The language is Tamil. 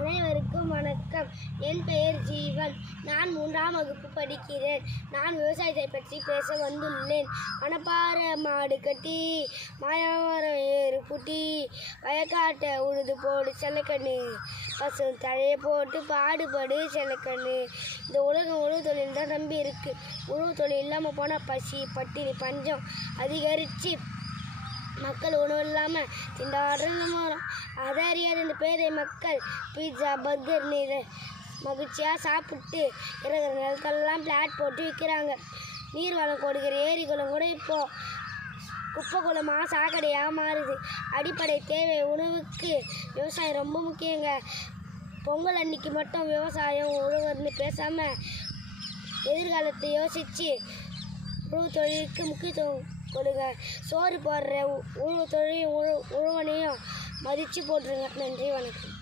அனைவருக்கும் வணக்கம். என் பெயர் ஜீவன். நான் 3ஆம் வகுப்பு படிக்கிறேன். நான் விவசாயத்தை பற்றி பேச வந்துள்ளேன். மணப்பாறை மாடு கட்டி மாயாமரம் ஏறு பூட்டி வயக்காட்டை உழுது போடு செல்லக்கண்ணு, பசு தழையை போட்டு பாடுபடு செல்லக்கண்ணு. இந்த உலகம் உழவு தொழில் தான் நம்பி இருக்கு. உழவு தொழில் இல்லாமல் போனால் பசி, பட்டினி, பஞ்சம் அதிகரித்து மக்கள் உணவு இல்லாமல் திண்டாடுறோம். அதை அறியாத இந்த பேரை மக்கள் பீட்சா, பர்கர் மகிழ்ச்சியாக சாப்பிட்டு இருக்கிற நிலத்தெல்லாம் பிளாட் போட்டு விற்கிறாங்க. நீர் வளம் கொடுக்கிற ஏரிகளும் கூட இப்போது குப்பை குளமாக சாக்கடையாக மாறுது. அடிப்படை தேவை உணவுக்கு விவசாயம் ரொம்ப முக்கியங்க. பொங்கல் அன்னைக்கு மட்டும் விவசாயம் உழவர்னு பேசாமல் எதிர்காலத்தை யோசித்து உழவு தொழிலுக்கு முக்கியத்துவம் கொடுங்க. சோறு போடுற உழவு தொழிலையும் உழவனையும் மதித்து போட்டுருங்க. நன்றி, வணக்கம்.